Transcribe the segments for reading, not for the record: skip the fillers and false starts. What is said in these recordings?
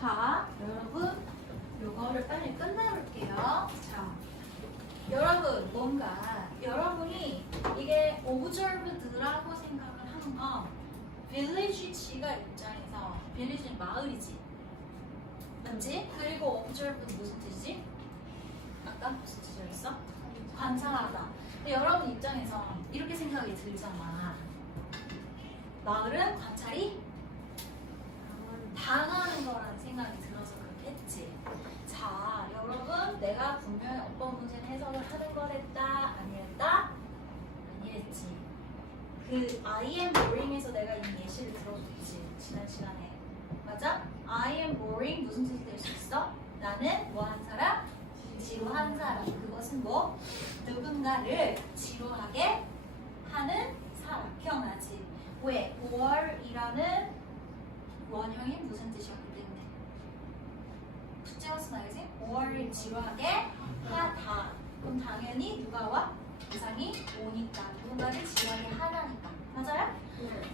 자, 여러분, 요거를 빨리 끝내볼게요. 자, 여러분, 뭔가 여러분이 이게 observed라고 생각을 하는 건 village 지가 입장에서 village는 마을이지. 맞지? 그리고 observed 무슨 뜻이지? 아까 무슨 뜻이었어? 관찰하다. 근데 여러분 입장에서 이렇게 생각이 들잖아. 마을은 관찰이 당하는 거라는 생각이 들어서 그렇겠지. 자, 여러분, 내가 분명히 어떤 문제는 해석을 하는 거랬다, 아니랬다? 아니랬지. 그 I am boring에서 내가 이 예시를 들어줬지, 지난 시간에. 맞아? I am boring 무슨 뜻이 될 수 있어? 나는 뭐 한 사람? 지루한 사람. 그것은 뭐? 누군가를 지루하게 하는 사람. 기억나지? 왜? bore이라는 원형이 무슨 뜻이었기 때문에 붙여서 나야지. bore를 지루하게 하다. 그럼 당연히 누가 와? 대상이 오니까. 누군가를 지루하게 하다니까. 맞아요?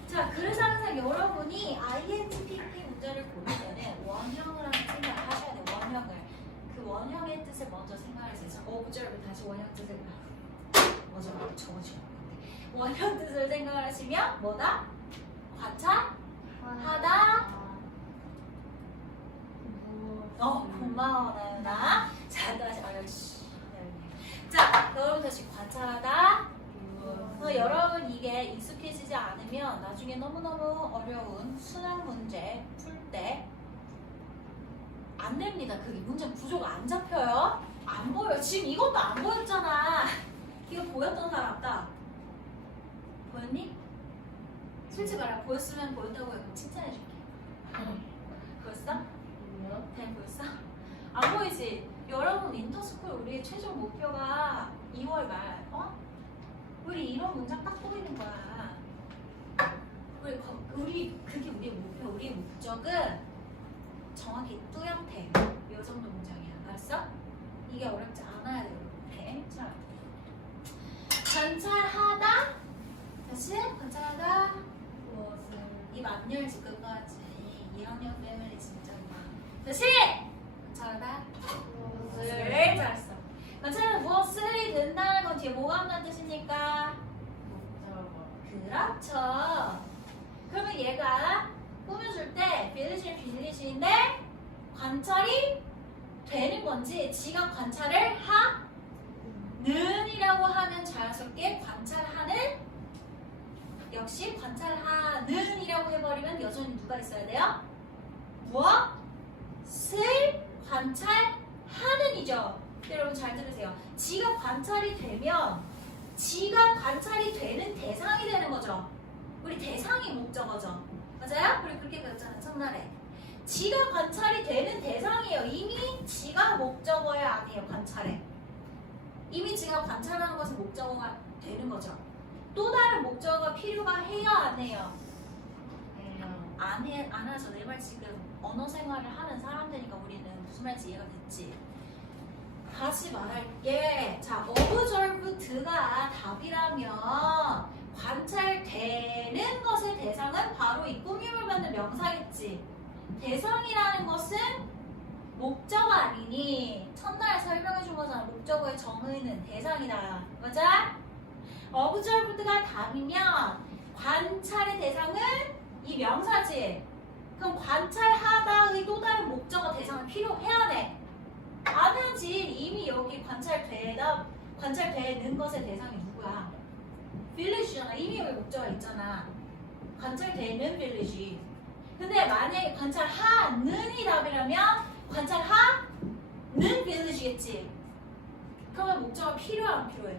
자, 그래서 항상 여러분이 INTP 문제를 볼 때는 원형을 한번 생각을 하셔야 돼요. 원형을. 그 원형의 뜻을 먼저 생각을 해서 observe 다시 원형 뜻을 먼저 적어주는 건데 원형 뜻을 생각을 하시면 뭐다? 관찰하다. 고마워 나연아. 자, 다시 자, 여러분 다시 관찰하다. 여러분 이게 익숙해지지 않으면 나중에 너무너무 어려운 수능 문제 풀 때 안 됩니다. 그게 문제 구조가 안 잡혀요. 안 보여. 지금 이것도 안 보였잖아. 이거 보였던 사람 딱 보였니? 솔직히 말해 보였으면 보였다고 해서 칭찬해줄게. 보였어? 뱀 보였어? 안 보이지? 여러분 인터스쿨 우리의 최종 목표가 2월 말 우리 이런 문장 딱 보이는 거야. 우리 그게 우리의 목표. 우리의 목적은 정확히 뚜렷해. 이 정도 문장이야. 알았어? 이게 어렵지 않아야 돼. 이렇게. 자, 관찰하다. 다시 관찰하다. 입 안 열지 끝까지. 1학년 패밀리 진짜 많아. 다시 관찰하다. 무엇을 잘했어. 관찰은 무엇을 된다는 건 뒤에 뭐가 없는 뜻입니까? 그렇죠. 그러면 얘가 꾸며줄 때 빌리시인데 관찰이 되는 건지 지가 관찰을 하는 이라고 하면 자연스럽게 관찰하는 역시 관찰하는 이라고 해버리면 여전히 누가 있어야 돼요? 무엇을 관찰하는 이죠. 여러분 잘 들으세요. 지가 관찰이 되면 지가 관찰이 되는 대상이 되는 거죠. 우리 대상이 목적어죠. 맞아요? 우리 그렇게 배웠잖아요. 첫날에. 지가 관찰이 되는 대상이에요. 이미 지가 목적어야 아니에요. 관찰에. 이미 지가 관찰하는 것은 목적어가 되는 거죠. 또 다른 목적어가 필요가 해요? 안 해요? 안 하죠. 내 말 지금 언어 생활을 하는 사람들이니까 우리는 무슨 말인지 이해가 됐지? 다시 말할게. 자, observed가 답이라면 관찰되는 것의 대상은 바로 이 꾸밈을 받는 명사겠지. 대상이라는 것은 목적어 아니니? 첫날에 설명해 준 거잖아. 목적어의 정의는 대상이다. 맞아? observed가 답이면 관찰의 대상은 이 명사지. 그럼 관찰하다의 또 다른 목적어 대상은 필요해야 돼. 안 하지. 이미 여기 관찰되는 것의 대상이 누구야? 빌리지잖아. 이미 여기 목적어 있잖아. 관찰되는 빌리지. 근데 만약에 관찰하는이 답이라면 관찰하는 빌리지겠지. 그러면 목적어 필요해 안 필요해?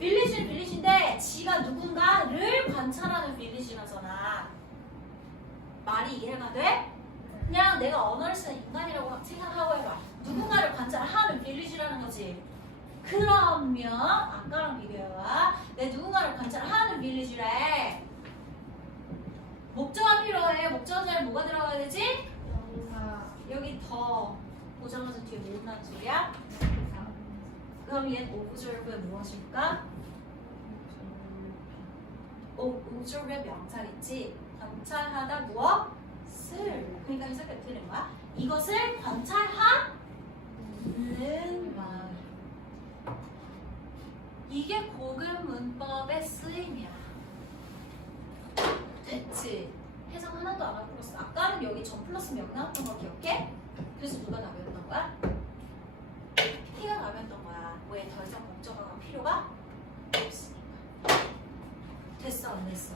빌리지는 빌리지인데 지가 누군가를 관찰하는 빌리지라잖아. 말이 이해가 돼? 그냥 내가 언어를 쓰는 인간이라고 생각하고 해봐. 누군가를 관찰하는 빌리지라는 거지. 그러면 아까랑 비교해봐. 내 누군가를 관찰하는 빌리지래. 목적어가 필요해. 목적어 자리에 뭐가 들어가야 되지? 여기 더 보자마자 뒤에 뭐 온다는 소리야? 그럼 얘는 observe는 무엇일까? observe의 명사겠지. 관찰하다 무엇을 그러니까 해석이 어떻게 되는 거야? 이것을 관찰하는 마음. 이게 고급 문법의 쓰임이야. 됐지? 해석 하나도 안 하고 풀었어. 아까는 여기 전 플러스 명 나왔던 거 기억해? 그래서 누가 답이었던 거야? T가 답이었던 거야. 왜 더 이상 걱정할 필요가 없으니까. 됐어 안 됐어?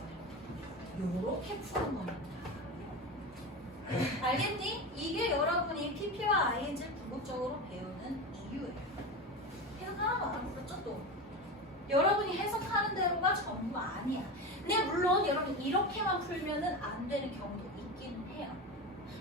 요렇게 푸는 겁니다. 알겠니? 이게 여러분이 PP와 ING를 궁극적으로 배우는 이유예요. 해석 하나도 안 풀었죠 또? 여러분이 해석하는 대로가 전부 아니야. 근데 물론 여러분 이렇게만 풀면은 안 되는 경우도 있긴 해요.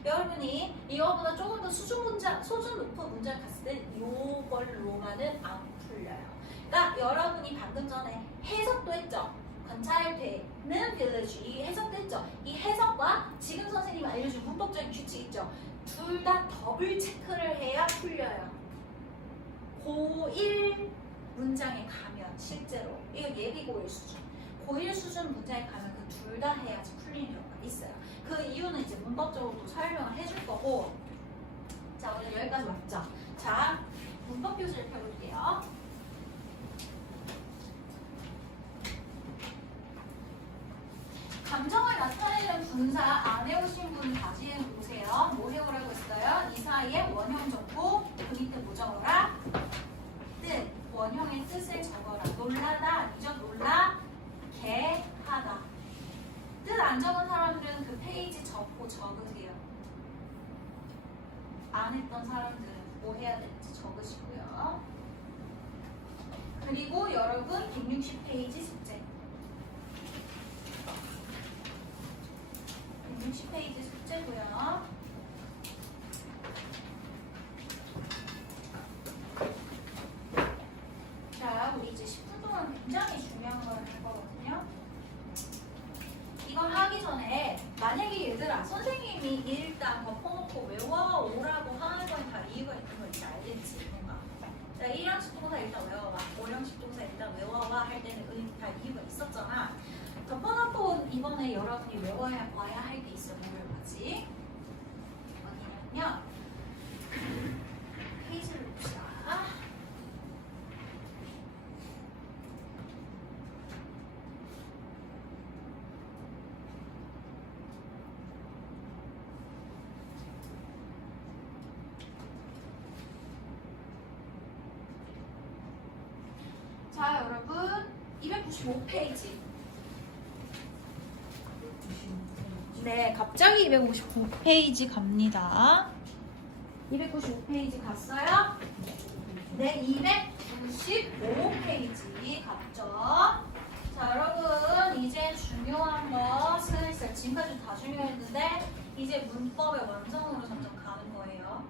여러분이 이거보다 조금 더 수준 높은 문제를 갔을 때 이걸로만은 안 풀려요. 그러니까 여러분이 방금 전에 해석도 했죠. 관찰되는 빌리지 이 해석도 했죠. 이 해석과 지금 선생님이 알려준 문법적인 규칙 있죠. 둘 다 더블 체크를 해야 풀려요. 고1 문장에 가면 실제로 이거 예비 고1 수준 고1 수준 문장에 가면 그 둘 다 해야지 풀리는 경우가 있어요. 그 이유는 이제 문법적으로 설명을 해줄 거고. 자 오늘 여기까지 왔죠. 자 문법 표시를 펴볼게요. 감정을 나타내는 분사 안에 오신 분 다시 보세요. 뭐 해오라고 했어요? 이 사이에 원형 적고 그 밑에 뭐 적어라? 뜻. 원형의 뜻을 적어라. 놀라다 아니죠? 놀라게 하다. 뜻 안 적은 사람들은 그 페이지 적고 적으세요. 안 했던 사람들은 뭐 해야 될지 적으시고요. 그리고 여러분 160페이지 숙제. 160페이지 숙제고요. 자, 우리 이제 10분 동안 굉장히 중요한 걸 할 거거든요. 이걸 하기 전에 만약에 얘들아 선생님이 일단 덮어놓고 외워오라고 하는 건 다 이유가 있는 거 이제 알겠지? 뭔가. 자, 1형식 동사 일단 외워와, 5형식 동사 일단 외워와 할 때는 다 이유가 있었잖아. 덮어놓고 이번에 여러분이 외워야 와야 할 게 있어. 뭐를 하지? 어디냐면요. 페이지를 봅시다. 자, 여러분 295페이지. 네, 갑자기 255페이지 갑니다. 295페이지 갔어요? 네, 295페이지 갔죠? 자, 여러분 이제 중요한 거 슬슬 지금까지 다 중요했는데 이제 문법의 완성으로 점점 가는 거예요.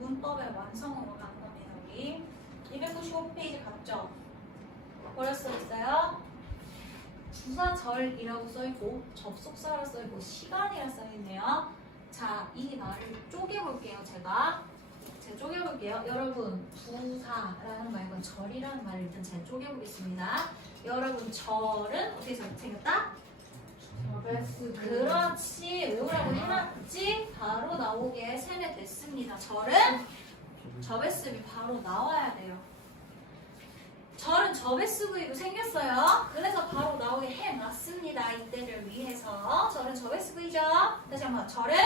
문법의 완성으로 가는 겁니다, 우리. 295페이지 갔죠? 뭐라 써있어요? 부사절이라고 써있고 접속사라 써있고 시간이라 써있네요. 자, 이 말을 쪼개볼게요. 제가 쪼개볼게요. 여러분 부사라는 말과 절이라는 말을 일단 제가 쪼개보겠습니다. 여러분 절은 어떻게 생겼다? 그렇지. 외우라고 해놨지? 바로 나오게 세뇌됐습니다. 절은 접SV이 바로 나와야 돼요. 절은 접SV로 생겼어요. 그래서 바로 나오게 해놨습니다. 이때를 위해서. 절은 접SV죠. 다시 한번. 절은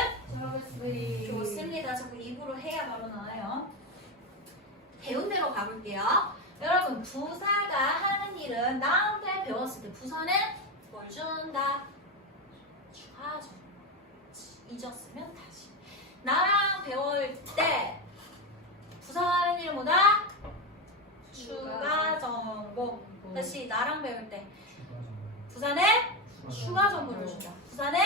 접SV. 좋습니다. 자꾸 입으로 해야 바로 나와요. 배운 대로 가볼게요. 여러분 부사가 하는 일은 나한테 배웠을 때 부사는 뭘 준다? 추가적. 잊었으면 다시. 나랑 배울 때 부사가 하는 일은 뭐다? 추가 정보. 다시 나랑 배울 때 부사는 추가 정보를 준다. 부사는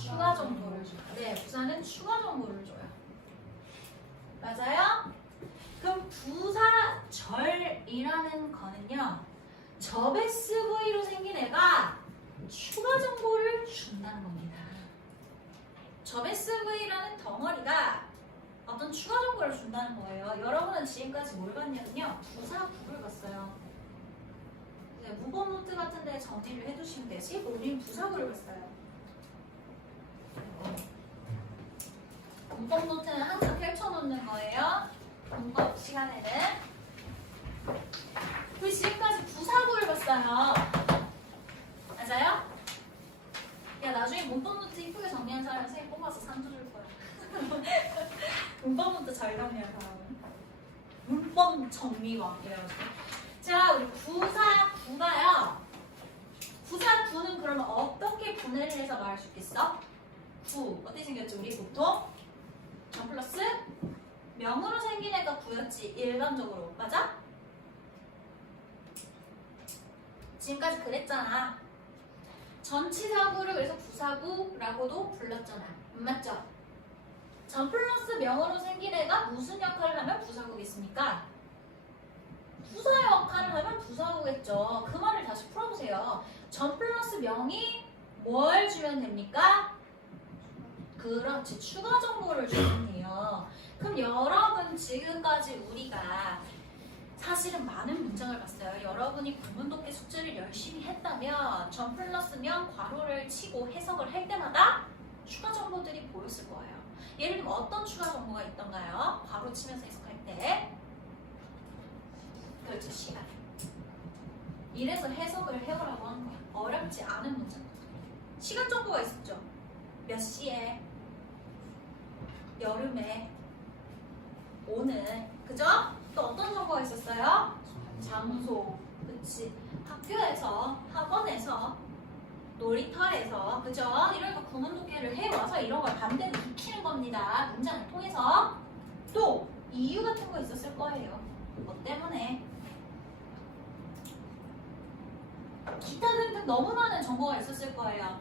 추가 정보를 준다. 네, 부사는 추가 정보를 줘요. 맞아요? 그럼 부사절이라는 거는요, 접SV로 생긴 애가 추가 정보를 준다는 겁니다. 접SV라는 덩어리가 어떤 추가 정보를 준다는 거예요. 여러분은 지금까지 뭘 봤냐면요, 부사구를 봤어요. 네, 무법 노트 같은 데 정리를 해두시면 되지, 우리는 부사구를 봤어요. 문법 노트는 항상 펼쳐놓는 거예요. 문법 시간에는. 우리 지금까지 부사구를 봤어요. 맞아요? 야, 나중에 문법 노트 이쁘게 정리한 사람 선생님 뽑아서 상주 줄 거야. 문법 노트 잘 정리한 사람은 문법 정리왕 이래가지고. 자, 우리 부사구가요. 부사구는 그러면 어떻게 분해를 해서 말할 수 있겠어? 구 어떻게 생겼죠? 우리 보통 전 플러스 명으로 생긴 애가 구였지 일반적으로. 맞아? 지금까지 그랬잖아. 전치사구를 그래서 부사구라고도 불렀잖아. 맞죠? 전 플러스 명으로 생긴 애가 무슨 역할을 하면 부사구겠습니까? 부사 역할을 하면 부사구겠죠. 그 말을 다시 풀어보세요. 전 플러스 명이 뭘 주면 됩니까? 그렇지. 추가 정보를 주면 돼요. 그럼 여러분 지금까지 우리가 사실은 많은 문장을 봤어요. 여러분이 구문독해 숙제를 열심히 했다면 전 플러스 명 괄호를 치고 해석을 할 때마다 추가 정보들이 보였을 거예요. 예를 들면 어떤 추가 정보가 있던가요? 괄호 치면서 해석할 때. 그렇죠. 시간. 이래서 해석을 해오라고 하는 거야. 어렵지 않은 문장. 시간 정보가 있었죠. 몇 시에, 여름에, 오늘. 그죠? 또 어떤 정보가 있었어요? 장소. 그치. 학교에서, 학원에서, 놀이터에서. 그죠? 이런 거 구문독해를 해와서 이런 걸 반대로 익히는 겁니다. 문장을 통해서. 또 이유 같은 거 있었을 거예요. 뭐 때문에. 기타 등등 너무 많은 정보가 있었을 거예요.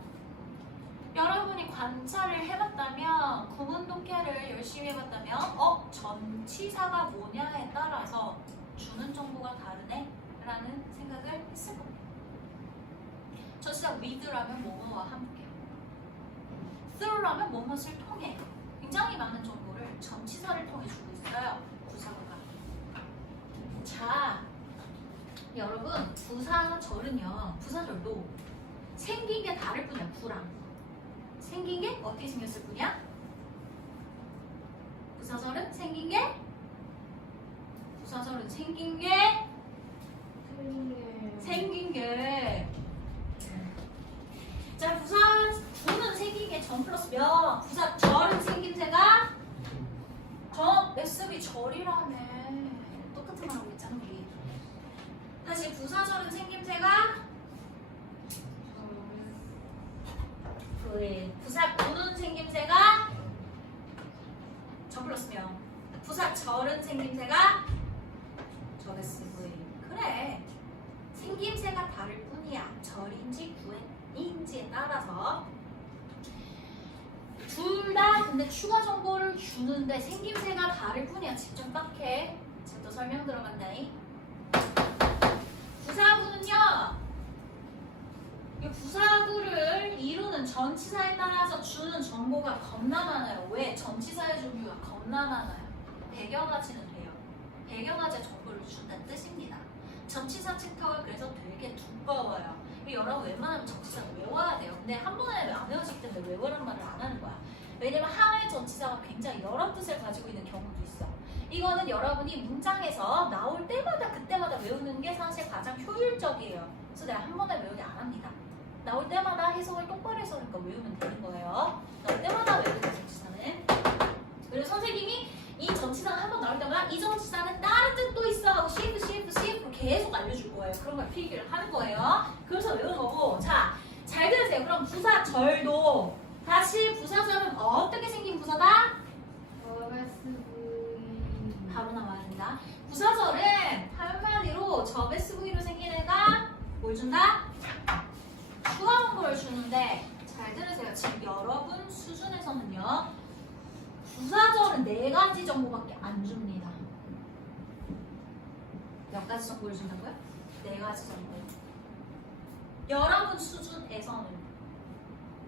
여러분이 관찰을 해봤다면, 구문독해를 열심히 해봤다면 전치사가 뭐냐에 따라서 주는 정보가 다르네? 라는 생각을 했을 겁니다. 전치사 with라면 뭐뭐와 함께, through라면 뭐뭇을 통해. 굉장히 많은 정보를 전치사를 통해 주고 있어요. 부사구가. 자, 여러분 부사절은요. 부사절도 생긴 게 다를 뿐이야. 구랑 생긴 게 어떻게 생겼을 뿐이야? 부사절은 생긴 게 자, 부사구는 생긴 게 전 플러스 명, 부사절은 생김새가 SB 절이라며. 똑같은 말 하고 있잖아 우리. 다시 부사절은 생김새가 그래. 부사구는 생김새가 전 플러스 명, 부사절은 생김새가 전 SV. 그래. 생김새가 다를 뿐이야. 절인지 구인지에 따라서. 둘 다 근데 추가 정보를 주는데 생김새가 다를 뿐이야. 집중 딱 해. 지금 또 설명 들어간다잉. 부사구는요. 이 부사구를 이루는 전치사에 따라서 주는 정보가 겁나 많아요. 왜? 전치사의 종류가 겁나 많아요. 100여 가지는 돼요. 100여 가지의 정보를 준다는 뜻입니다. 전치사 챕터가 그래서 되게 두꺼워요. 여러분 웬만하면 전치사 외워야 돼요. 근데 한 번에 안 외워지기 때문에 외우란 말을 안 하는 거야. 왜냐면 하나의 전치사가 굉장히 여러 뜻을 가지고 있는 경우도 있어. 이거는 여러분이 문장에서 나올 때마다 그때마다 외우는 게 사실 가장 효율적이에요. 그래서 내가 한 번에 외우게 안 합니다. 나올 때마다 해석을 똑바로 해서 그러니까 외우면 되는 거예요. 나올 때마다 외우는 전치사는. 그리고 선생님이 이 전치사가 한 번 나올 때마다 이 전치사는 다른 뜻도 있어 하고 CF 계속 알려줄 거예요. 그런 걸 필기를 하는 거예요. 그래서 외우는 거고. 자, 잘 들으세요. 그럼 부사절도 다시 부사절은 어떻게 생긴 부사다? 바로 나와야 된다. 부사절은 한마디로 SV로 생긴 애가 뭘 준다? 추가 정보를 주는데 잘 들으세요. 지금 여러분 수준에서는요. 부사절은 4가지 정보밖에 안 줍니다. 몇 가지 정보를 준다고요? 4가지 정보. 여러분 수준에서는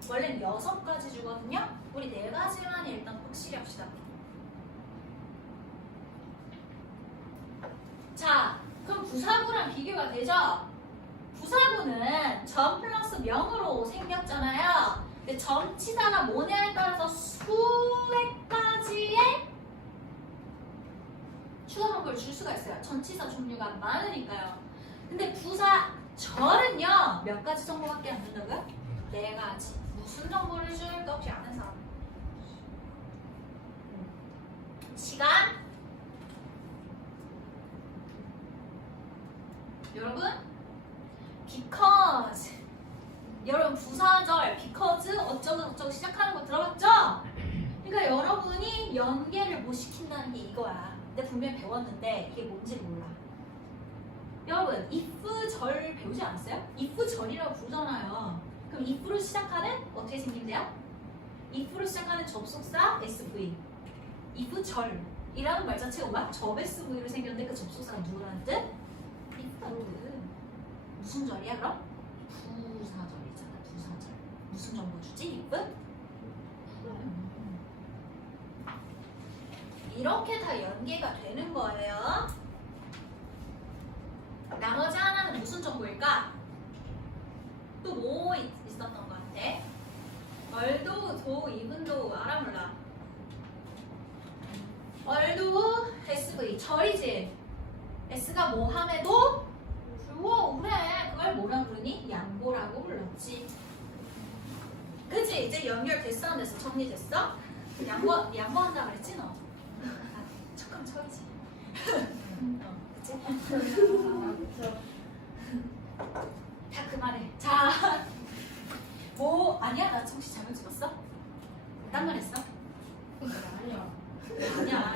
원래는 6가지 주거든요. 우리 4가지만 일단 확실히 합시다. 자, 그럼 부사구랑 비교가 되죠? 부사구는 전 플러스 명으로 생겼잖아요. 근데 전치사가 뭐냐에 따라서 수백 가지 전치사 종류가 많으니까요. 근데 부사절은요 몇 가지 정보밖에 안 된다고요? 4가지. 무슨 정보를 줄까 혹시 아는 사람? 시간? 여러분? because. 여러분 부사절 because 어쩌고 시작하는 거 들어봤죠? 그러니까 여러분이 연계를 못 시킨다는 게 이거야. 근데 분명히 배웠는데 이게 뭔지 몰라. 여러분 if 절 배우지 않았어요? if 절이라고 부르잖아요. 그럼 if로 시작하는 어떻게 생긴대요? if로 시작하는 접속사 SV. if 절이라는 말 자체가 뭐야? 접 SV로 생겼는데 그 접속사가 누구라는 뜻? if라는 뜻. 무슨 절이야 그럼? 부사절이잖아. 부사절. 무슨 정보 주지? if? 이렇게 다 연계가 되는 거예요. 나머지 하나는 무슨 정보일까? 또 뭐 있었던 것 같아? 얼도, 도, 이분도 알아 몰라? 얼도, SV, 절이지? S가 뭐 함에도 불구하고 그래. 그걸 뭐라 부르니? 양보라고 불렀지. 그치? 이제 연결됐어? 안 됐어? 정리됐어? 양보한다 그랬지 너? 척감 처리지. 그치? 다 그 말해. 자, 뭐 아니야? 나 정신 잘못 찍었어? 딴 말 했어? 아니야.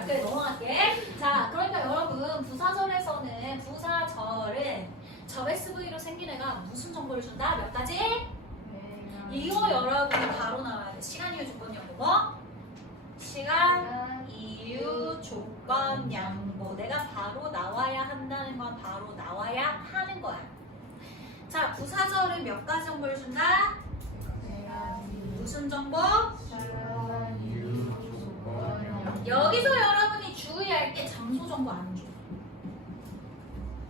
그래 넘어갈게. 자, 그러니까 여러분 부사절에서는 부사절은 접 SV로 생긴 애가 무슨 정보를 준다? 몇 가지? 이거 여러분이 바로 나와야 돼. 시간, 이유, 조건, 양보. 뭐? 시간, 이유, 조건, 양보. 내가 바로 나와야 한다는 건 바로 나와야 하는 거야. 자, 부사절은 몇 가지 정보를 준다? 무슨 정보? 여기서 여러분이 주의할 게 장소 정보 안 줘.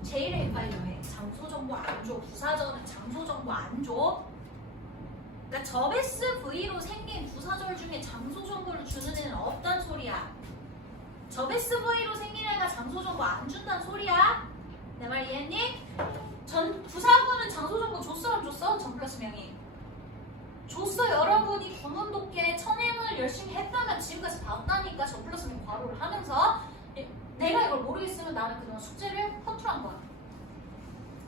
제일 헷갈려해. 장소 정보 안 줘. 부사절은 장소 정보 안 줘. 그러니까 접 SV로 생긴 부사절 중에 장소 정보를 주는 애는 없단 소리야. 접 SV로 생긴 애가 장소 정보 안 준다는 소리야. 내 말 이해했니? 부사구는 장소 정보 줬어 안 줬어? 전 플러스 명이 줬어. 여러분이 구문독해 천행을 열심히 했다면 지금까지 봤다니까. 전 플러스 명 괄호를 하면서 내가 이걸 모르겠으면 나는 그동안 숙제를 허투루한 거야.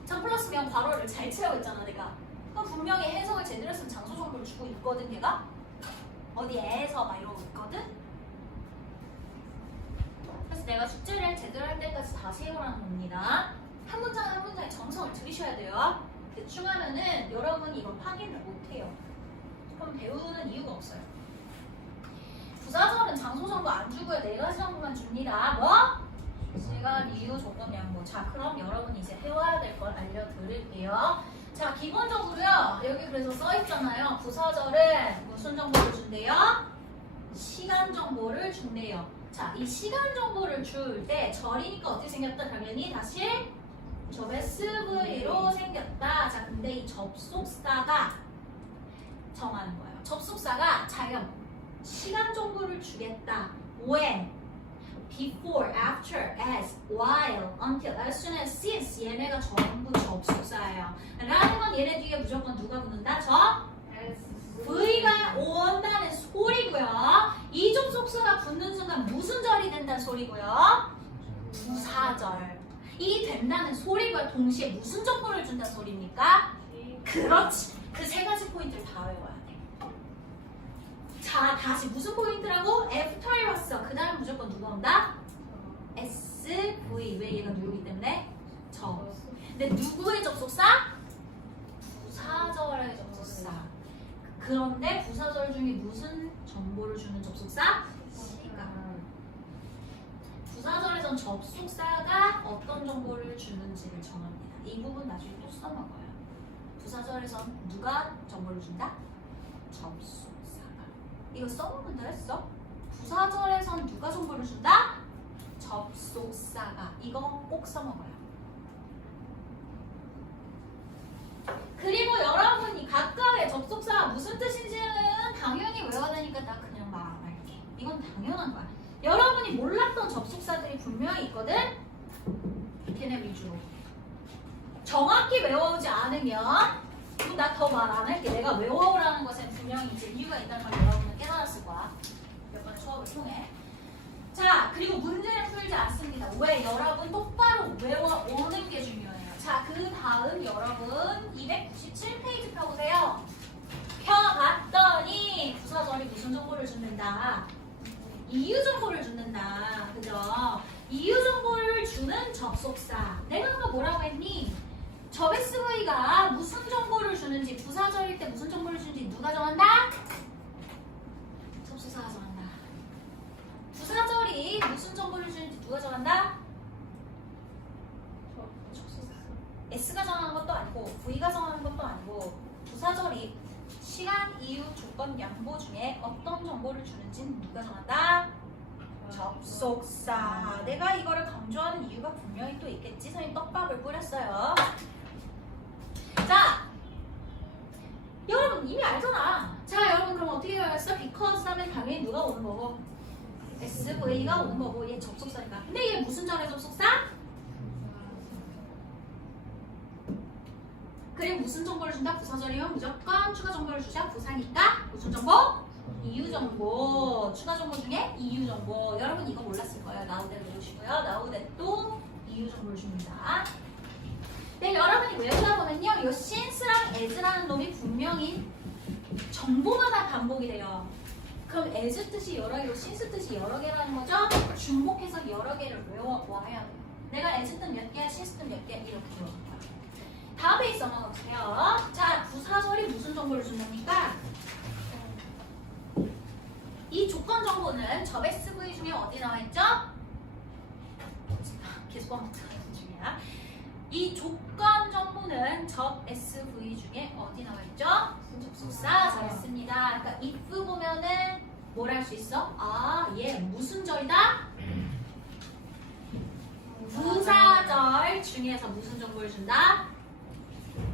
전 플러스 명 괄호를 잘 채우고 있잖아 내가. 그럼 분명히 해석을 제대로 했으면 장소 정보를 주고 있거든 걔가. 어디에서 막 이러고 있거든. 그래서 내가 숙제를 제대로 할 때까지 다시 해오라는 겁니다. 한 문장 한 문장에 정성을 들이셔야 돼요. 대충 하면은 여러분이 이걸 확인을 못해요. 그럼 배우는 이유가 없어요. 부사절은 장소 정보 안 주고요. 4가지 정보만 줍니다. 뭐? 시간, 이유, 조건, 양보. 자, 그럼 여러분이 이제 해와야 될 걸 알려드릴게요. 자, 기본적으로요. 여기 그래서 써있잖아요. 부사절은 무슨 정보를 준대요? 시간 정보를 준대요. 자, 이 시간 정보를 줄 때 절이니까 어떻게 생겼다? 당연히 다시 접 SV로 생겼다. 자, 근데 이 접속사가 정하는 거예요. 접속사가 자기가 시간 정보를 주겠다. When, before, after, as, while, until, as soon as, since 얘네가 전부 접속사예요. 라는 건 얘네 뒤에 무조건 누가 붙는다? V가 온다는 소리고요. 이 접속사가 붙는 순간 무슨 절이 된다는 소리고요? 부사절. 이 된다는 소리가 동시에 무슨 정보를 준다는 소리입니까? 그렇지. 그 3가지 포인트를 다 외워야 돼. 자, 다시 무슨 포인트라고? 애프터에 왔어. 그 다음 무조건 누가 온다? SV. 왜 얘가 누구기 때문에? 저. 근데 누구의 접속사? 부사절의 접속사. 그런데 부사절 중에 무슨 정보를 주는 접속사? 시간. 부사절에선 접속사가 어떤 정보를 주는지를 정합니다. 이 부분 나중에 또 써먹어요. 부사절에선 누가 정보를 준다? 접속사가. 이거 써먹는다 했어? 부사절에선 누가 정보를 준다? 접속사가. 이거 꼭 써먹어요. 그리고 여러분이 각각의 접속사가 무슨 뜻인지는 당연히 외워야 되니까 나 그냥 말할게. 이건 당연한 거야. 여러분이 몰랐던 접속사들이 분명히 있거든? 걔네 위주로. 정확히 외워오지 않으면 나 더 말 안 할게. 내가 외워오라는 것엔 분명히 이제 이유가 있다는 걸 여러분은 깨달았을 거야. 몇 번의 수업을 통해. 자, 그리고 문제를 풀지 않습니다. 왜? 여러분 똑바로 외워오는 게 중요해요. 자, 그 다음 여러분 297페이지 펴보세요. 펴봤더니 부사절이 무슨 정보를 준다? 이유 정보를 준다. 그죠? 이유 정보를 주는 접속사. 내가 아까 뭐라고 했니? 접SV가 무슨 정보를 주는지, 부사절일 때 무슨 정보를 주는지 누가 정한다? 접속사가 정한다. 부사절이 무슨 정보를 주는지 누가 정한다? S가 정하는 것도 아니고 V가 정하는 것도 아니고 부사절이 시간, 이유, 조건, 양보 중에 어떤 정보를 주는지 누가 정한다? 접속사. 내가 이거를 강조하는 이유가 분명히 또 있겠지. 선생님 떡밥을 뿌렸어요. 자, 여러분 이미 알잖아. 자, 여러분 그럼 어떻게 알았어? because 하면 당연히 누가 오는 거고 SV가 오는 거고 얘 접속사니까. 근데 얘 무슨 절의 접속사? 그래 무슨 정보를 준다? 부사절이면 무조건 추가 정보를 주자. 부사니까 무슨 정보? 이유 정보. 추가 정보 중에 이유 정보. 여러분 이거 몰랐을 거예요. 나우대를 외우시고요. 나우대도 이유 정보를 줍니다. 네, 여러분이 외우다 보면요. 이 since랑 as라는 놈이 분명히 정보마다 반복이 돼요. 그럼 as 뜻이 여러 개고 since 뜻이 여러 개라는 거죠? 중복해서 여러 개를 외워와야 돼요. 내가 as 뜻 몇 개야, since 뜻 몇 개야 이렇게 외워요. 다음 페이지 넘어가 보세요. 자, 부사절이 무슨 정보를 준답니까? 이 조건 정보는 접 SV 중에 어디 나와 있죠? 계속 까먹는 중이야. 이 조건 정보는 접 SV 중에 어디 나와 있죠? 접속사. 잘했습니다. 그러니까 if 보면은 뭘 할 수 있어? 아, 얘 무슨 절이다? 부사절 중에서 무슨 정보를 준다?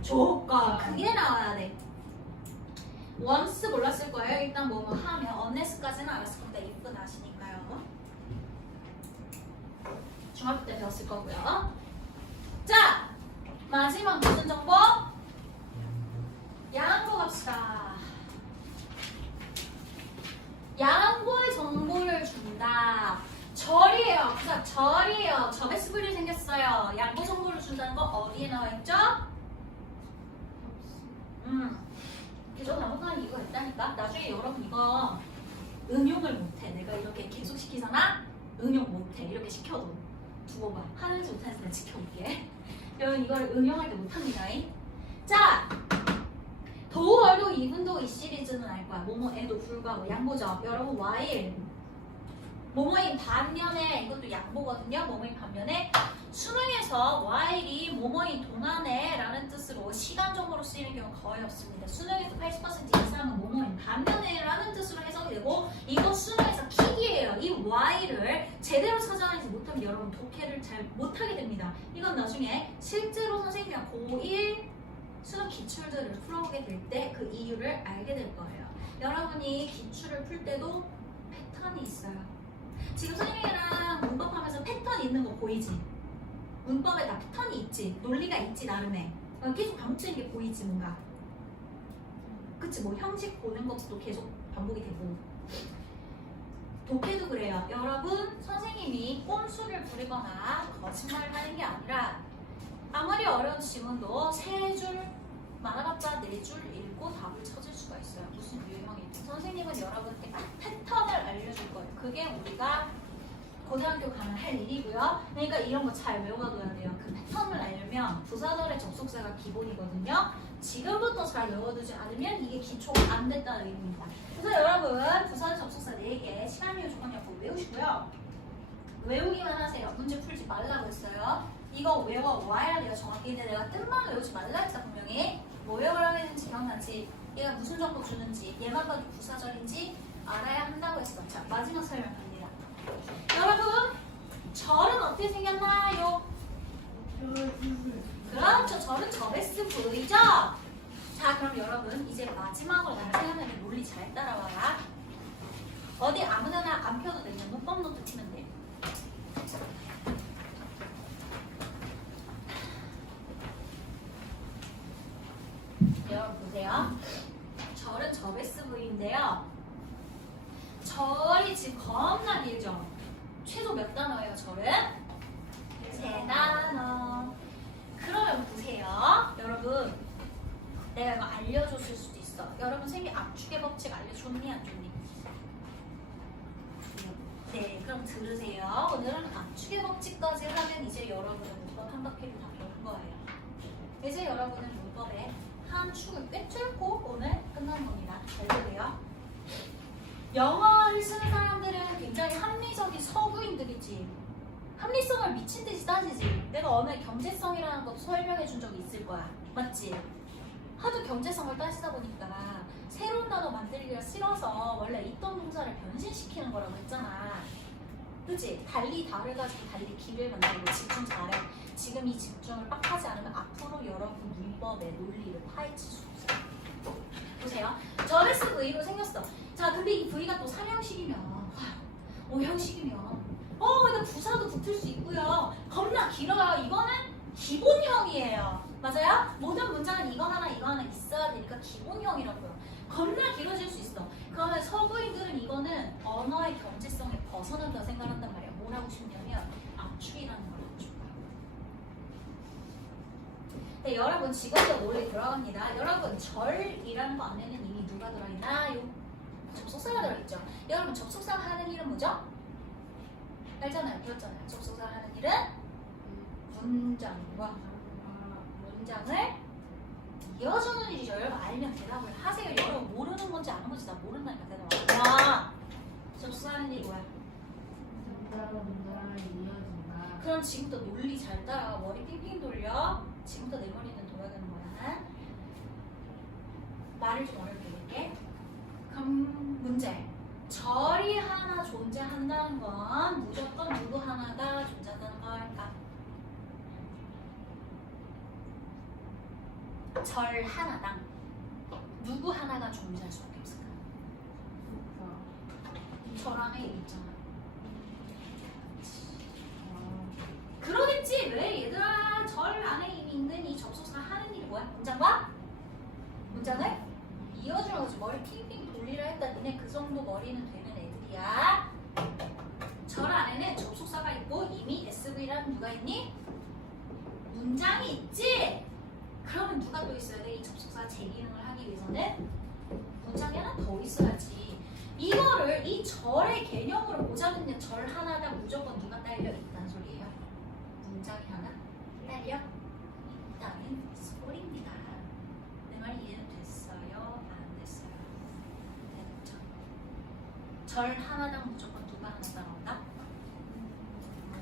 조건. 그게 나와야 돼. once 몰랐을 거예요. 일단 뭐뭐 하면 unless까지는 알았을 건데 if 나시니까요. 중학교 때 배웠을 거고요. 자, 마지막 무슨 정보? 양보 갑시다. 양보의 정보를 준다. 절이에요. 부사 절이에요. 접에 스브리 생겼어요. 양보 정보를 준다는 거 어디에 나와 있죠? 계속 넘어가는 이유가 있다니까. 나중에 여러분 이거 응용을 못해. 내가 이렇게 계속 시키잖아? 응용 못해. 이렇게 시켜도 두고 봐. 하는지 못하는지 내가 지켜볼게. 여러분 이걸 응용할 때 못합니다. 자, 도월도 이분도 이 시리즈는 알 거야. 뭐뭐에도 불구하고 양보죠. 여러분 while 뭐뭐인 반면에 이것도 양보거든요. 뭐뭐인 반면에 수능에서 while이 뭐뭐인 동안에 라는 뜻으로 시간적으로 쓰이는 경우는 거의 없습니다. 수능에서 80% 이상은 뭐뭐인 반면에 라는 뜻으로 해석이 되고 이거 수능에서 킥이에요. 이 while을 제대로 찾아내지 못하면 여러분 독해를 잘 못하게 됩니다. 이건 나중에 실제로 선생님이랑 고1 수능 기출들을 풀어보게 될 때 그 이유를 알게 될 거예요. 여러분이 기출을 풀 때도 패턴이 있어요. 지금 선생님이랑 문법하면서 패턴 있는 거 보이지? 문법에 다 패턴이 있지? 논리가 있지 나름의. 계속 반복되는 게 보이지 뭔가. 그치? 뭐 형식 보는 것도 계속 반복이 되고. 독해도 그래요. 여러분 선생님이 꼼수를 부리거나 거짓말을 하는 게 아니라 아무리 어려운 지문도 3줄 많아봤자 4줄 읽고 답을 찾을 수가 있어요. 무슨 유형이든. 선생님은 여러분께 패턴을 알려줄 거예요. 그게 우리가 고등학교 가면 할 일이고요. 그러니까 이런 거 잘 외워둬야 돼요. 그 패턴을 알려면 부사절의 접속사가 기본이거든요. 지금부터 잘 외워두지 않으면 이게 기초가 안 됐다는 의미입니다. 그래서 여러분 부사절 접속사 4개 시간이요 조건약보 외우시고요. 외우기만 하세요. 문제 풀지 말라고 했어요. 이거 외워와야 돼요. 정확히. 근데 내가 뜻만 외우지 말라 했다 분명히. 뭐 외우라고 했는지 기억나지? 얘가 무슨 정보 주는지 얘만 봐도 부사절인지 알아야 한다고 했어. 자, 마지막 설명 갑니다. 여러분 절은 어떻게 생겼나요? 그렇죠. 절은 접SV죠. 자, 그럼 여러분 이제 마지막으로 나를 생각하는 논리 잘 따라와라. 어디 아무데나 안 펴도 되냐. 문법 노트 치면 돼. 지금 겁나 길죠? 최소 몇 단어예요, 절은? 3단어. 그러면 보세요. 여러분, 내가 이거 알려줬을 수도 있어. 여러분 생긴 압축의 법칙 알려줬니, 안 줬니? 네, 그럼 들으세요. 오늘은 압축의 법칙까지 하면 이제 여러분은 문법 한 바퀴를 다 배운 거예요. 이제 여러분은 문법의 한 축을 꿰뚫고 오늘 끝나는 겁니다. 잘 들으세요. 영어를 쓰는 사람들은 굉장히 합리적인 서구인들이지. 합리성을 미친 듯이 따지지. 내가 언어의 경제성이라는 것도 설명해 준 적이 있을 거야. 맞지? 하도 경제성을 따지다 보니까 새로운 단어 만들기가 싫어서 원래 있던 동사를 변신시키는 거라고 했잖아. 그치? 달리 달을 가지고 달리 길을 만들고 집중 잘해. 지금 이 집중을 빡 하지 않으면 앞으로 여러분 문법의 논리를 파헤칠 수 없어요. 보세요. 저레스 V로 생겼어. 자, 근데 이 V가 또 3형식이면 5형식이면 이거 부사도 붙을 수 있고요. 겁나 길어요. 이거는 기본형이에요. 맞아요? 모든 문장은 이거 하나 있어야 되니까 기본형이라고요. 겁나 길어질 수 있어. 그러면 서구인들은 이거는 언어의 경제성에 벗어난다 생각한단 말이야. 뭘 하고 싶냐면 압축이라는 걸 하고 싶어요. 네, 여러분 지금도 논리 들어갑니다. 여러분 절이라는 거 안에는 이미 누가 들어있나요? 접속사가 들어있죠. 여러분 접속사가 하는 일은 뭐죠? 알잖아요. 배웠잖아요. 접속사가 하는 일은 문장과 문장을 이어주는 일이죠. 여러분 알면 대답을 하세요. 여러분 모르는 건지 아는 건지 다 모른다니까 대답을. 와, 접속사 하는 일이 뭐야? 문장을 이어준다. 그럼 지금부터 논리 잘 따라. 머리 핑핑 돌려. 지금부터 내 머리는 돌아가는 거야. 말을 좀 어렵게 해볼게. 그럼 문제. 절이 하나 존재한다는 건 무조건 누구 하나가 존재한다는 걸까? 절 하나당 누구 하나가 존재할 수밖에 없을까? 절 안에 있잖아. 그러겠지. 왜 얘들아? 절 안에 이미 있는 이 접속사 하는 일이 뭐야? 문장과 문장을 이어주는 거지. 머리 핑핑 돌리라 했다. 니네 그 정도 머리는 되는 애들이야. 절 안에는 접속사가 있고 이미 SV라는 누가 있니? 문장이 있지? 그러면 누가 또 있어야 돼? 이 접속사 제 기능을 하기 위해서는 문장이 하나 더 있어야지. 이거를 이 절의 개념으로 보자면요. 절 하나당 무조건 누가 딸려 있다는 소리예요. 문장이 하나 딸려 있다는 소리입니다. 내 말 이해는 됐어요? 안 됐어요? 됐죠? 절 하나당 무조건 누가 하나 따라온다?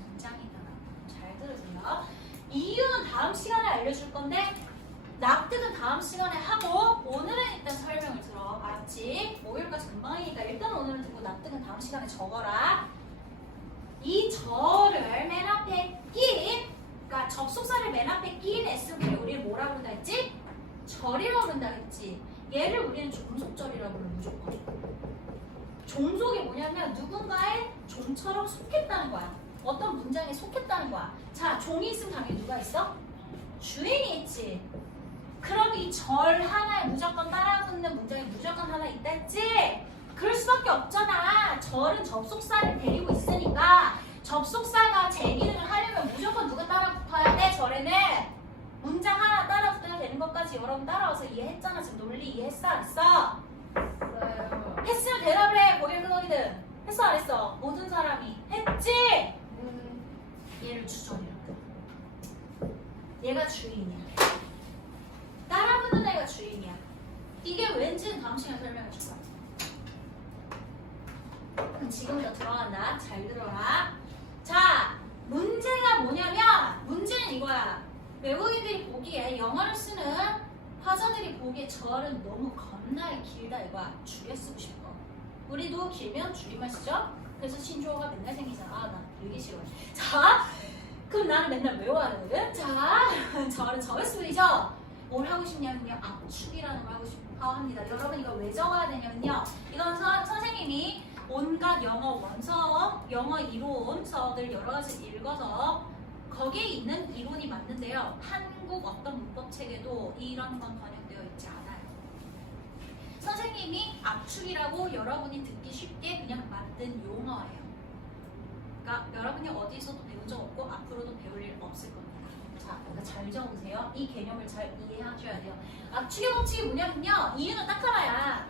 문장이 따라온다. 잘 들으세요. 이유는 다음 시간에 알려줄 건데 납득은 다음 시간에 하고 오늘은 일단 설명을 들어. 알았지? 목요일까지 금방이니까 일단 오늘은 듣고 납득은 다음 시간에 적어라. 이 절을 맨 앞에 끼인, 그러니까 접속사를 맨 앞에 끼인 SV를 우리는 뭐라고 부른다 했지? 절이라고 부른다 했지. 얘를 우리는 종속절이라고 부르는 무조건. 종속이 뭐냐면 누군가의 종처럼 속했다는 거야. 어떤 문장에 속했다는 거야. 자, 종이 있으면 당연히 누가 있어? 주인이 있지. 그럼 이 절 하나에 무조건 따라붙는 문장이 무조건 하나 있다 했지? 그럴 수밖에 없잖아. 절은 접속사를 데리고 있으니까 접속사가 제 기능을 하려면 무조건 누가 따라붙어야 돼? 절에는 문장 하나 따라붙어야 되는 것까지 여러분 따라와서 이해했잖아. 지금 논리 이해했어? 안 했어? 했으면 대답을 해. 고개 끄덕이든. 했어? 안 했어? 모든 사람이 했지? 얘를 주절이라고. 얘가 주인이야. 따라붙는 애가 주인이야. 이게 왠지는 다음 시간에 설명해 줄 거야. 그럼 지금부터 들어간다. 잘 들어라. 자, 문제가 뭐냐면 문제는 이거야. 외국인들이 보기에 영어를 쓰는 화자들이 보기에 절은 너무 겁나게 길다 이거야. 줄여 쓰고 싶어. 우리도 길면 줄임말 쓰죠? 그래서 신조어가 맨날 생기잖아. 아, 나 되게 싫어해. 자, 그럼 나는 맨날 외워야 되거든? 자, 절은 적었으면이죠? 뭘 하고 싶냐면요. 압축이라는 걸 하고 싶어 합니다. 여러분 이거 왜 적어야 되냐면요. 이건 선생님이 온갖 영어 원서, 영어 이론서들 여러 가지 읽어서 거기에 있는 이론이 맞는데요. 한국 어떤 문법 책에도 이런 건 번역되어 있지 않아요. 선생님이 압축이라고 여러분이 듣기 쉽게 그냥 만든 용어예요. 그러니까 여러분이 어디서도 배운 적 없고 앞으로도 배울 일 없을 겁니다. 자, 그러니까 잘 적으세요. 이 개념을 잘 이해하셔야 돼요. 압축의 법칙이 뭐냐면요. 이유는 딱 하나야.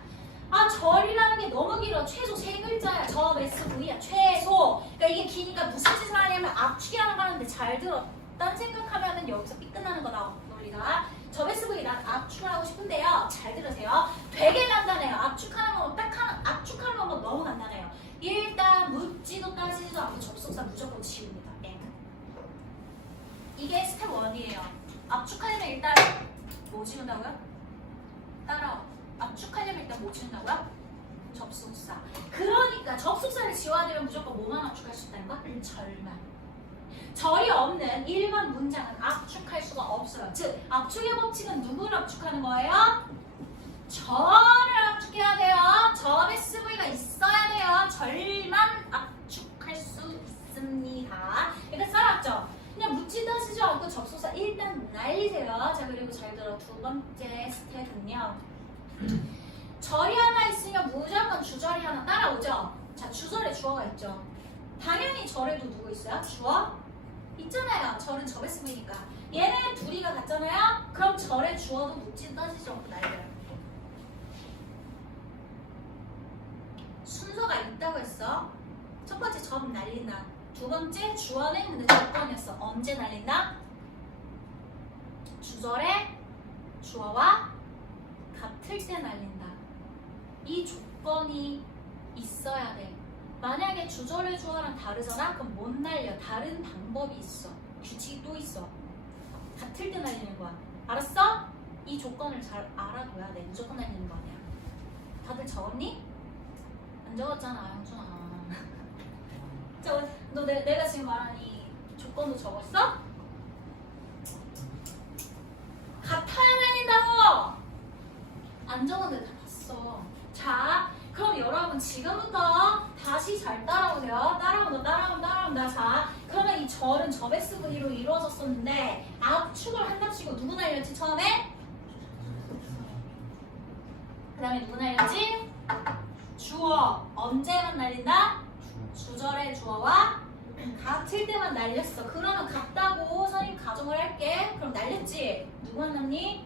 아, 절이라는 게 너무 길어. 최소 3글자야. 점 SV야. 최소. 그러니까 이게 기니까 무슨 짓을 하냐면 압축이라는 거 하는데 잘 들어. 딴 생각하면은 여기서 삐끗나는 거다. 논리가. 점 SV 난 압축을 하고 싶은데요. 잘 들으세요. 되게 간단해요. 압축하는 거 딱 하나, 압축하는 건 너무 간단해요. 일단 묻지도 따지지도 않고 접속사 무조건 지웁니다. 이게 스텝 1이에요. 압축하려면 일단 뭐 지운다고요? 따라와. 압축하려면 일단 뭐 지운다고요? 접속사. 그러니까 접속사를 지워야 되면 무조건 뭐만 압축할 수 있다는 거? 절만. 절이 없는 일반 문장은 압축할 수가 없어요. 즉, 압축의 법칙은 누구를 압축하는 거예요? 절을 압축해야 돼요. 점 SV가 있어야 돼요. 절만 압축할 수 있습니다. 이렇게 써놨죠? 그냥 묻지 따지지 않고 접속사 일단 날리세요. 자, 그리고 잘 들어. 두 번째 스텝은요. 절이 하나 있으면 무조건 주절이 하나 따라오죠? 자, 주절에 주어가 있죠. 당연히 절에도 누구 있어요? 주어? 있잖아요. 절은 점 SV니까. 얘네 둘이가 같잖아요? 그럼 절에 주어도 묻지 따지지 않고 날려요. 순서가 있다고 했어. 첫 번째 점 날린다. 두 번째 주어는 근데 조건이었어. 언제 날린다? 주절에 주어와 같을 때 날린다. 이 조건이 있어야 돼. 만약에 주절의 주어랑 다르잖아? 그럼 못 날려. 다른 방법이 있어. 규칙이 또 있어. 같을 때 날리는 거야. 알았어? 이 조건을 잘 알아둬야 돼. 무조건 날리는 거 아니야. 다들 적었니? 안 적었잖아, 영준아. 너 내가 지금 말한 이 조건도 적었어? 같아야 날린다고! 안 적었는데 다 봤어. 자, 그럼 여러분 지금부터 다시 잘 따라오세요. 따라온다. 자, 그러면 이 절은 점 SV로 이루어졌었는데 압축을 한답시고 누구 날렸지 처음에? 그 다음에 누구 날렸지? 주어. 언제만 날린다? 주절의 주어와 같을 때만 날렸어. 그러면 같다고 선생님 가정을 할게. 그럼 날렸지? 누구만 남니?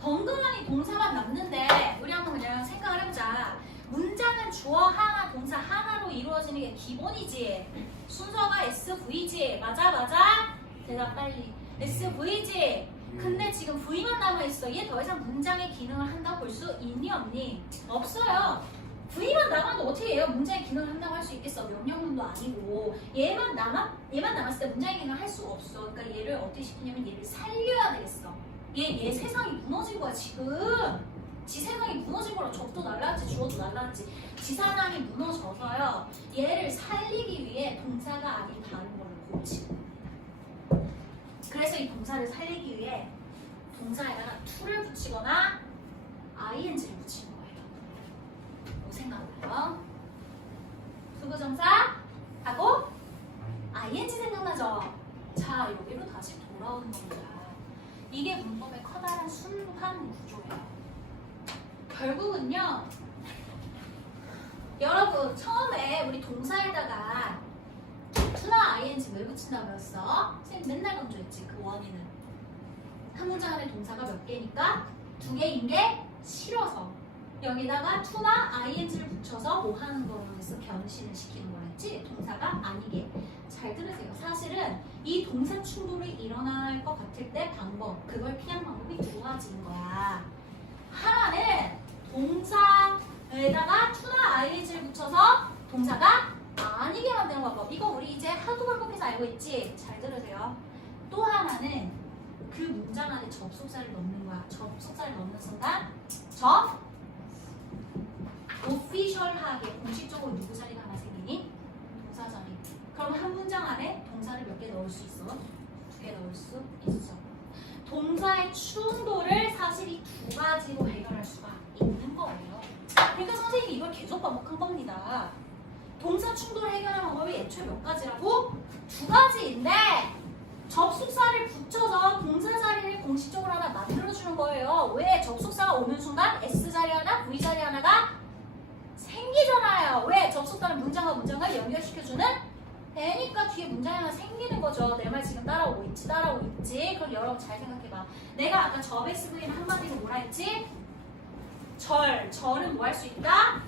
덩그러니 동사만 남는데 우리 한번 그냥 생각을 해보자. 문장은 주어 하나, 동사 하나로 이루어지는 게 기본이지. 순서가 SV지. 맞아? 대답 빨리. SV지. 근데 지금 V만 남아있어. 얘 더 이상 문장의 기능을 한다고 볼 수 있니 없니? 없어요. V만 남아도 어떻게 해요? 문장의 기능을 한다고 할 수 있겠어? 명령문도 아니고. 얘만 남았을 때 문장의 기능을 할 수가 없어. 그러니까 얘를 어떻게 시키냐면 얘를 살려야 되겠어. 얘 세상이 무너진 거야 지금. 지 세상이 무너진 거라 적도 날라왔지 주어도 날라왔지. 지 세상이 무너져서요. 얘를 살리기 위해 동사가 아닌 다른 거를 고치는 겁니다. 그래서 이 동사를 살리기 위해 동사에다가 to를 붙이거나 ing를 붙인 거예요. 뭐 생각나요? 수부정사 하고 ing 생각나죠? 자, 여기로 다시 돌아오는 겁니다. 이게 문법의 커다란 순환 구조예요. 결국은요, 여러분 처음에 우리 동사에다가 to나 ing 왜 붙인다고 했어? 선생님 맨날 강조했지. 그 원인은 한 문장 안에 동사가 몇 개니까 2개인 게 싫어서 여기다가 to나 ing를 붙여서 뭐 하는 거로 해서 변신을 시키는 거랬지. 동사가 아니게. 잘 들으세요. 사실은 이 동사 충돌이 일어날 것 같을 때 방법, 그걸 피한 방법이 두 가지인 거야. 하나는 동사에다가 to나 ing를 붙여서 동사가 아니게 만드는 방법. 이거 우리 이제 하도 반복해서 알고 있지? 잘 들으세요. 또 하나는 그 문장 안에 접속사를 넣는 거야. 접속사를 넣는 순간 오피셜하게 공식적으로 누구 자리가 하나 생기니? 동사 자리. 그럼 한 문장 안에 동사를 몇 개 넣을 수 있어? 2개 넣을 수 있어. 동사의 충돌을 사실 이 두 가지로 해결할 수가 있는 거예요. 그러니까 선생님이 이걸 계속 반복한 겁니다. 동사 충돌 해결하는 방법이 애초에 몇 가지라고? 2가지인데 접속사를 붙여서 동사 자리를 공식적으로 하나 만들어주는 거예요. 왜? 접속사가 오는 순간 S 자리 하나, V 자리 하나가 생기잖아요. 왜? 접속사는 문장과 문장을 연결시켜주는 애니까 뒤에 문장이 하나 생기는 거죠. 내 말 지금 따라오고 있지, 따라오고 있지. 그럼 여러분 잘 생각해봐. 내가 아까 저 SV는 한마디로 뭐라 했지? 절은 뭐 할 수 있다?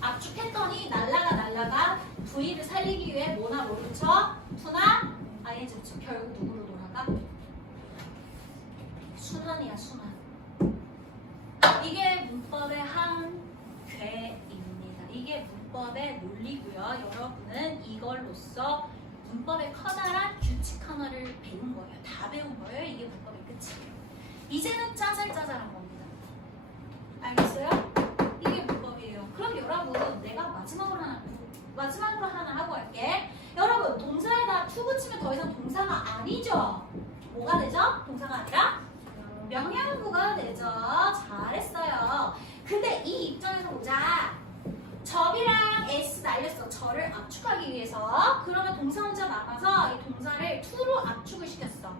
압축했더니 날라가 V를 살리기 위해 뭐나 뭐 붙여? 투나 ING 붙여. 결국 누구로 돌아가? 순환이야, 순환. 이게 문법의 한 궤입니다. 이게 문법의 논리고요. 여러분은 이걸로써 문법의 커다란 규칙 하나를 배운 거예요. 다 배운 거예요. 이게 문법의 끝이에요. 이제는 짜잘짜잘한 겁니다. 알겠어요? 이게 문법이에요. 그럼 여러분 내가 마지막으로 하나 하고 갈게. 여러분 동사에다 to 붙이면 더 이상 동사가 아니죠? 뭐가 되죠? 동사가 아니라 명령구가 되죠. 잘했어요. 근데 이 입장에서 보자. 접이랑 S 날렸어. 저를 압축하기 위해서. 그러면 동사 혼자 나가서 이 동사를 to로 압축을 시켰어.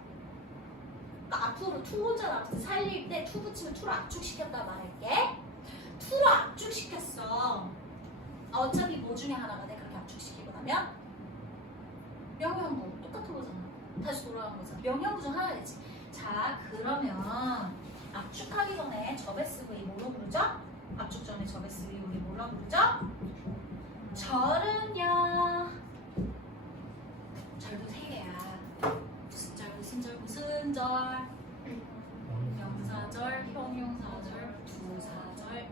그러니까 앞으로 to 혼자 나가서 살릴 때 to 붙이면 to로 압축시켰다 말할게. to로 압축시켰어. 어차피 뭐 중에 하나가 돼. 그렇게 압축시키고 나면 명령구 똑같은 거잖아. 다시 돌아간 거잖아. 명령구 중 하나 되지. 자, 그러면 압축하기 전에 접 SV 뭐로 부르죠? 압축 전에 접 SV 우리 뭐라 부르죠? 절은요. 절도 세 개야. 무슨 절, 무슨 절, 무슨 절? 명사절, 형용사절, 부사절,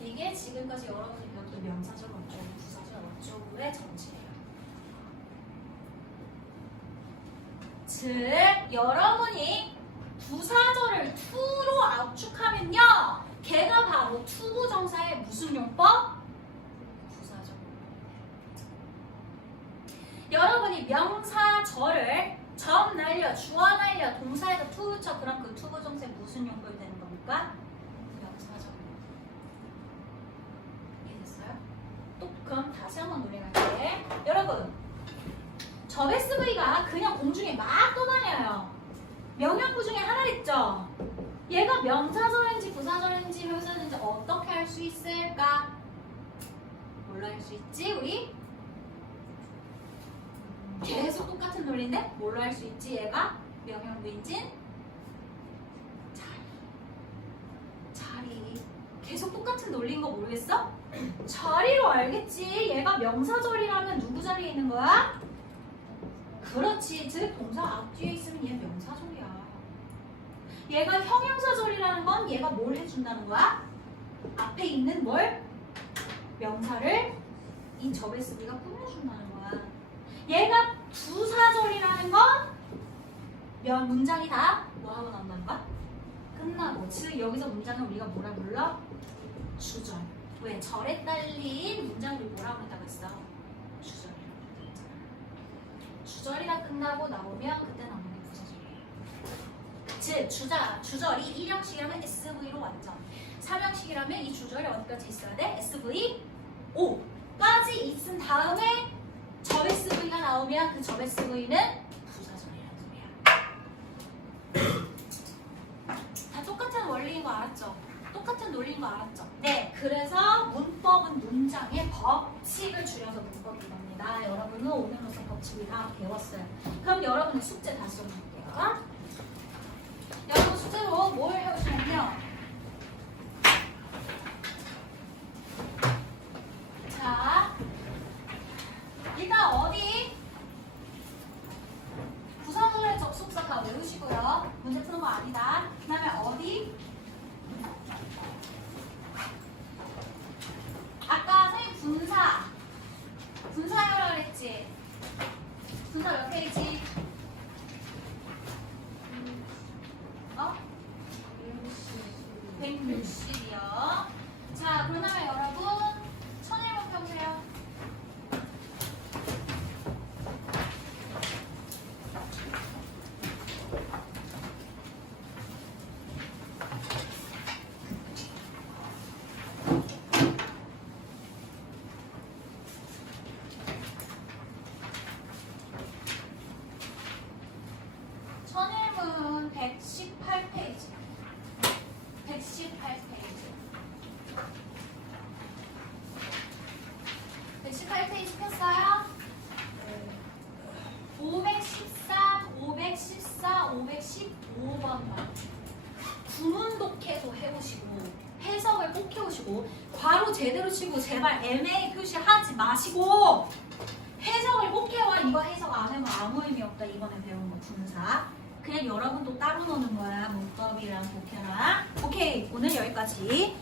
이게 지금까지 여러분이 배웠던 명사절 어쩌고, 부사절 어쩌고의 정치예요. 즉, 여러분이 부사절을 to로 압축하면요. 걔가 바로 투부정사의 무슨 용법? 부사절. 여러분이 명사절을 점 날려, 주어 날려, 동사에다 to 붙여. 그럼 그 투부정사의 무슨 용법이 되는 겁니까? 명사절. 이해됐어요? 또 그럼 다시 한번 논리할게. 여러분, 접 SV가 그냥 공중에 막 떠다녀요. 명령구 중에 하나 있죠? 얘가 명사절인지 부사절인지 명사절인지 어떻게 할 수 있을까? 뭘로 할 수 있지 우리? 계속 똑같은 논리인데 뭘로 할 수 있지 얘가? 명령구인진? 자리. 계속 똑같은 논리인 거 모르겠어? 자리로 알겠지. 얘가 명사절이라면 누구 자리에 있는 거야? 그렇지. 즉 동사 앞뒤에 있으면 얘 명사절이야. 얘가 형용사절이라는 건 얘가 뭘 해준다는 거야? 앞에 있는 뭘? 명사를 이 접 SV가 꾸며준다는 거야. 얘가 부사절이라는 건 문장이 다 뭐하고 나온다는 거야? 끝나고. 즉 여기서 문장을 우리가 뭐라 불러? 주절. 왜? 절에 딸린 문장을 뭐라고 했다고 했어? 주절. 주절이가 끝나고 나오면 그때 나오는 게 부사절이에요. 즉 주절이 1형식이라면 SV로 완전, 3형식이라면 이 주절이 어디까지 있어야 돼? SV 5까지 있은 다음에 접 SV가 나오면 그 접 SV는 부사절이라는 소리야. 다 똑같은 원리인 거 알았죠? 똑같은 논리인 거 알았죠? 네, 그래서 문법은 문장의 법칙을 줄여서 문법인 겁니다. 여러분은 오늘로서 법칙을 다 배웠어요. 그럼 여러분의 숙제 다시 좀 볼게요. 여러분 숙제로 뭘 해오시냐면요. 자, 일단 어디? 부사절의 접속사 다 외우시고요. 문제 푸는 거 아니다. 그 다음에 어디? 아까 선생님 분사여라 그랬지? 분사 몇 페이지? 어? 160이요. 자, 그러면 여러분 천일문 펴보세요. 한번 구문 독해도 해보시고 해석을 꼭 해오시고 괄호 제대로 치고 제발 MA 표시하지 마시고 해석을 꼭 해와. 이거 해석 안 하면 아무 의미 없다. 이번에 배운 거 분사. 그냥 여러분도 따로 노는 거야. 문법이랑 독해랑. 오케이, 오늘 여기까지.